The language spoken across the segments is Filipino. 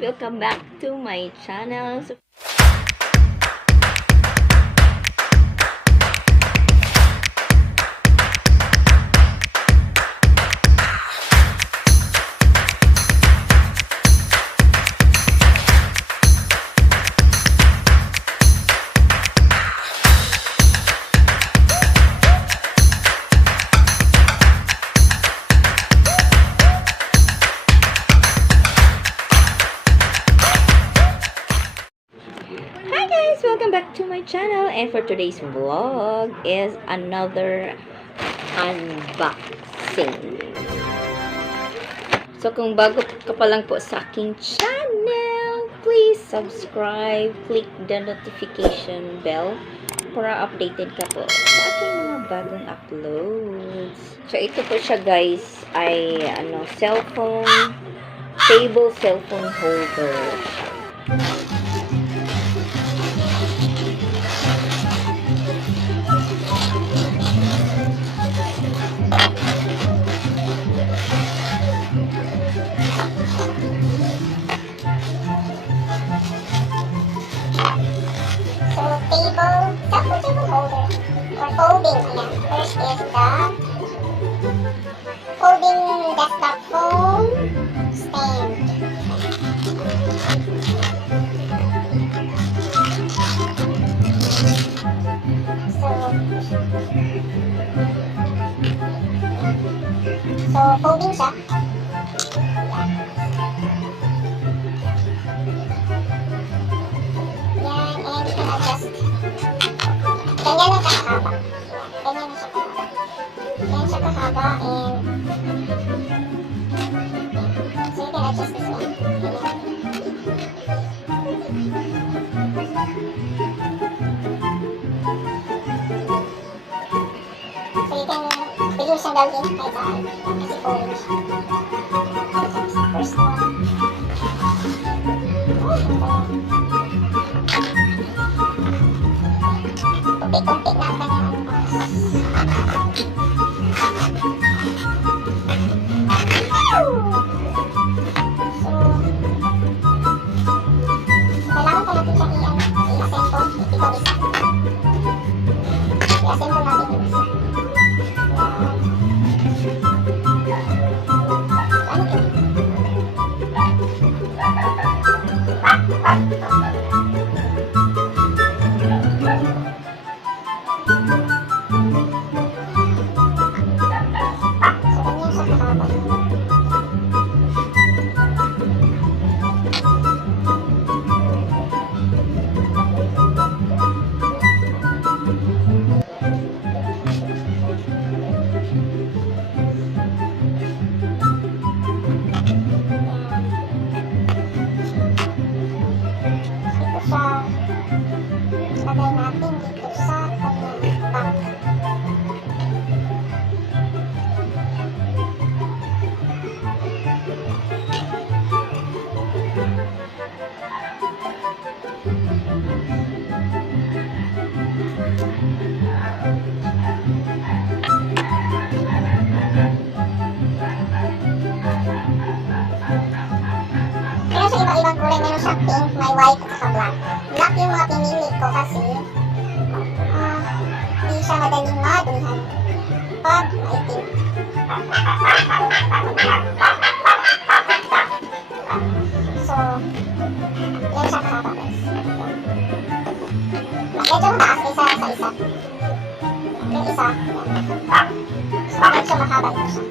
welcome back to my channel. Hi guys, welcome back to my channel, and for today's vlog is another unboxing. So kung bago ka pa lang po sa aking channel, please subscribe, click the notification bell para updated ka po sa aking mga bagong uploads. So ito po siya guys, ay cellphone, table cellphone holder. Table holder or folding. First is the folding desktop phone stand. So folding siya. Yan, and you can adjust. Ganyan na siya kahaba. Ganyan siya kahaba, and so you can adjust this one. So you can pwede siyang gawin kahit saan kasi folding siya. So first one. Kumpit na ang kanyang kailangan pa natin siyang i-assemble. Ito isa. I-assemble natin yung isa. Ano ito? Lagay natin dito sa kanyang back. Meron siya iba-ibang kulay. Meron siya pink, may white at saka black. Black yung mga pinili ko kasi hindi siya madaling madumihan pag maitim. So, yan siya kahaba guys. Medyo mataas kaysa sa isa. Yung isa, yan. So, medyo mahaba ito siya.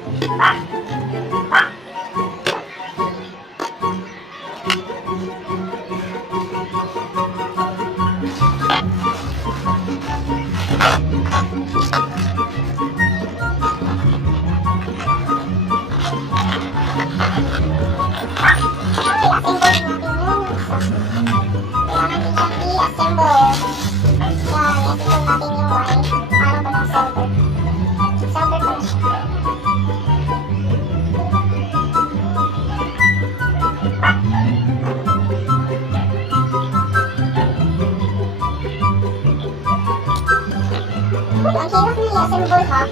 Ang hirap na i-assemble ha.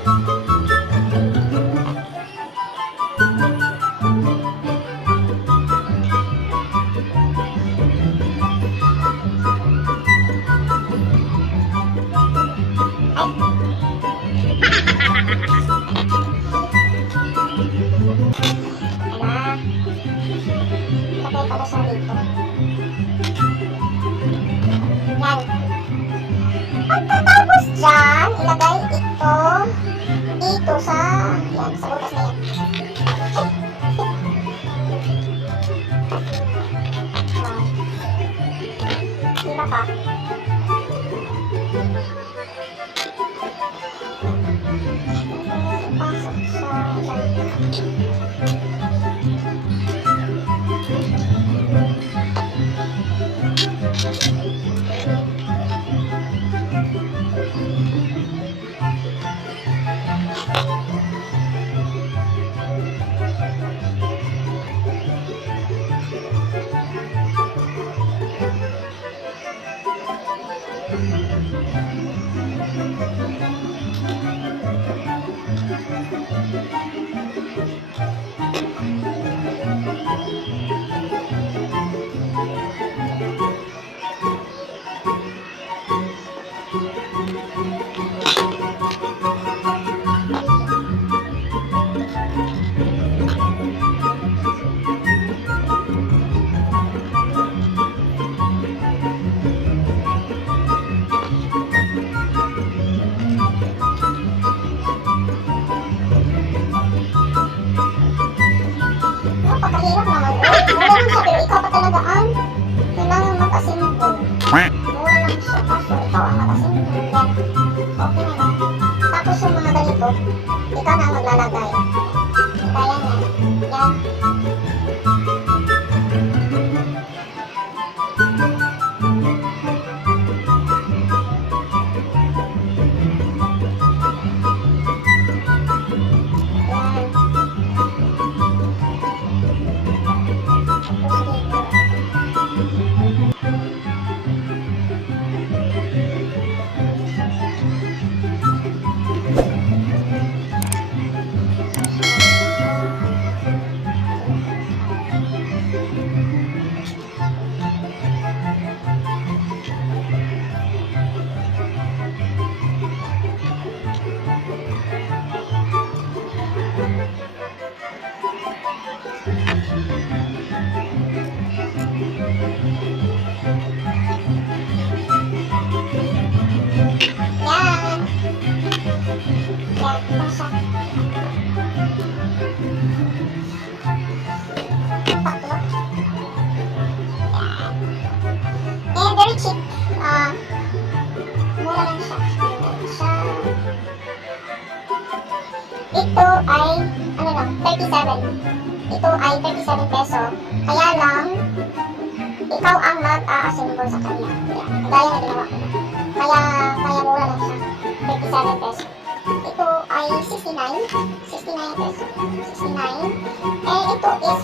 Wala. Lagay pala siya dito. Yan. Pagkatapos dyan, ilagay ito dito sa, yan, sa butas na yan. Iba pa. Ipasok sa napakahirap naman. Mura lang siya, pero ikaw pa talaga ang kailangan mag-asimpon. Mura lang siya, kaso ikaw ang mag-asimpon. Yan. Okay na lang. Tapos yung mga ganito, ikaw na ang maglalagay. Kaya yan. Yan. Yan. Yan, pasok. Tatlo. Yan. Eh, very cheap. Mura lang siya. Ito ay, ano lang, 37. Ito ay 37 peso. Kaya lang, ikaw ang mag-a-assemble sa kanya. Yan. Kagaya na ginawa ko na. Kaya mura lang siya. 37 peso. Ito ay 69 peso. 69. Eh, ito is